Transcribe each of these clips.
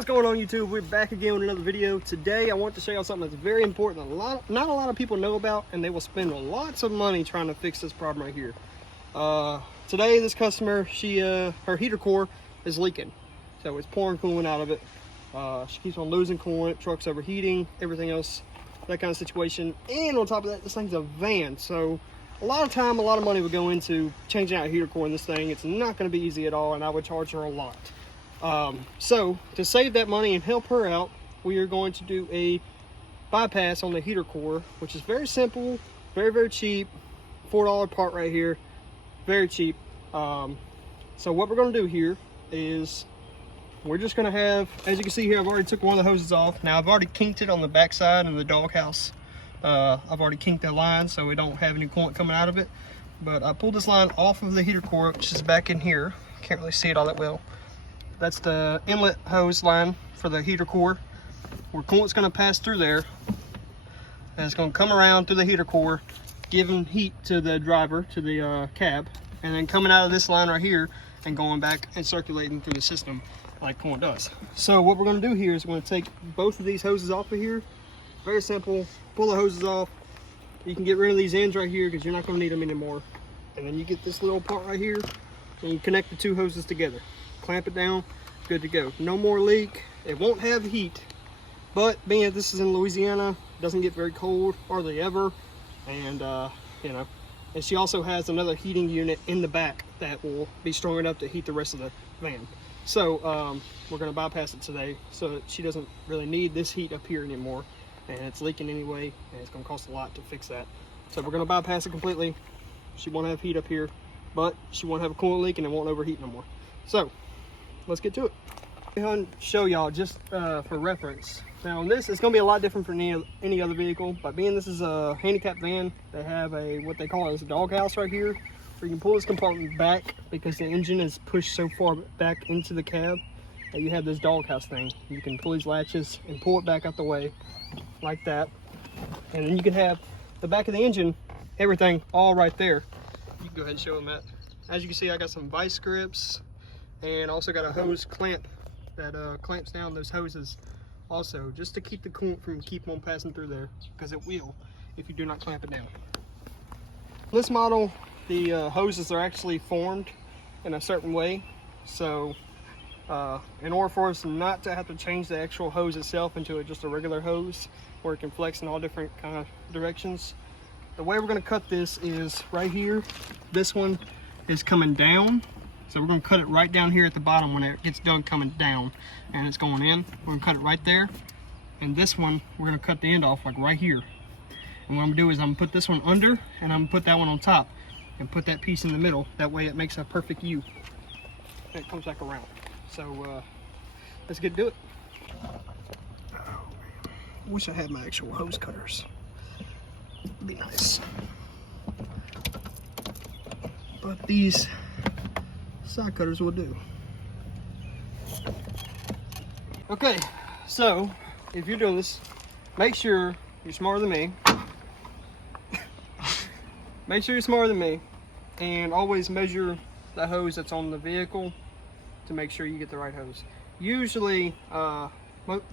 What's going on, YouTube? We're back again with another video. Today I want to show y'all something that's very important not a lot of people know about, and they will spend lots of money trying to fix this problem right here. Today this customer, her heater core is leaking, so it's pouring coolant out of it. She keeps on losing coolant, truck's overheating, everything else, that kind of situation. And on top of that, this thing's a van, so a lot of time, a lot of money would go into changing out a heater core in this thing. It's not going to be easy at all, and I would charge her a lot. So to save that money and help her out, we are going to do a bypass on the heater core, which is very simple, very cheap. $4 part right here, very cheap. So what we're going to do here is we're just going to have, as you can see here, I've already took one of the hoses off. Now I've already kinked it on the back side of the doghouse. I've already kinked that line so we don't have any coolant coming out of it. But I pulled this line off of the heater core, which is back in here. Can't really see it all that well. That's the inlet hose line for the heater core, where coolant's going to pass through there, and it's going to come around through the heater core, giving heat to the driver, to the cab, and then coming out of this line right here and going back and circulating through the system like coolant does. So what we're going to do here is we're going to take both of these hoses off of here. Very simple. Pull the hoses off. You can get rid of these ends right here because you're not going to need them anymore. And then you get this little part right here, and you connect the two hoses together. Clamp it down, good to go. No more leak. It won't have heat, but being this is in Louisiana, it doesn't get very cold hardly ever, and you know, and she also has another heating unit in the back that will be strong enough to heat the rest of the van. So we're going to bypass it today so that she doesn't really need this heat up here anymore, and it's leaking anyway, and it's going to cost a lot to fix that. So we're going to bypass it completely. She won't have heat up here, but she won't have a coolant leak, and it won't overheat no more. So let's get to it. I'll show y'all just for reference. Now on this, it's going to be a lot different from any other vehicle, but being this is a handicap van, they have what they call a doghouse right here, where you can pull this compartment back because the engine is pushed so far back into the cab that you have this doghouse thing. You can pull these latches and pull it back out the way like that, and then you can have the back of the engine, everything all right there. You can go ahead and show them that. As you can see, I got some vice grips, and also got a hose clamp that clamps down those hoses also, just to keep the coolant from keep on passing through there, because it will if you do not clamp it down. This model, the hoses are actually formed in a certain way, so in order for us not to have to change the actual hose itself into just a regular hose where it can flex in all different kind of directions, the way we're going to cut this is right here. This one is coming down, so we're going to cut it right down here at the bottom when it gets done coming down and it's going in. We're going to cut it right there, and this one we're going to cut the end off like right here. And what I'm going to do is I'm going to put this one under, and I'm going to put that one on top and put that piece in the middle. That way it makes a perfect U and it comes back around. So let's get to it. Oh, man. I wish I had my actual hose cutters. It'd be nice, but these side cutters will do. Okay, so if you're doing this, make sure you're smarter than me. Make sure you're smarter than me, and always measure the hose that's on the vehicle to make sure you get the right hose. Usually,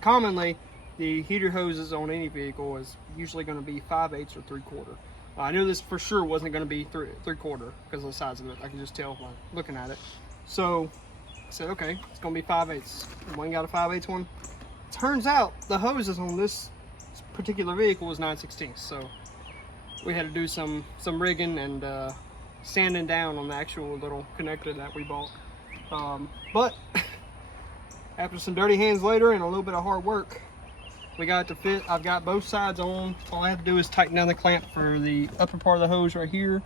commonly, the heater hoses on any vehicle is usually going to be 5/8 or 3/4. I knew this for sure wasn't going to be 3/4 because of the size of it. I can just tell by looking at it. So I said, okay, it's going to be 5/8. One got a 5/8 one. Turns out the hoses on this particular vehicle was 9/16. So we had to do some rigging and sanding down on the actual little connector that we bought. But after some dirty hands later and a little bit of hard work, we got it to fit. I've got both sides on. All I have to do is tighten down the clamp for the upper part of the hose right here,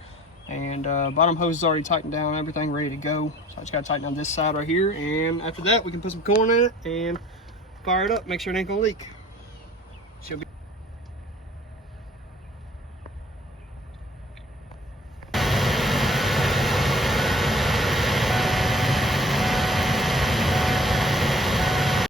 and bottom hose is already tightened down, everything ready to go. So I just got to tighten down this side right here, and after that we can put some coolant in it and fire it up, make sure it ain't gonna leak.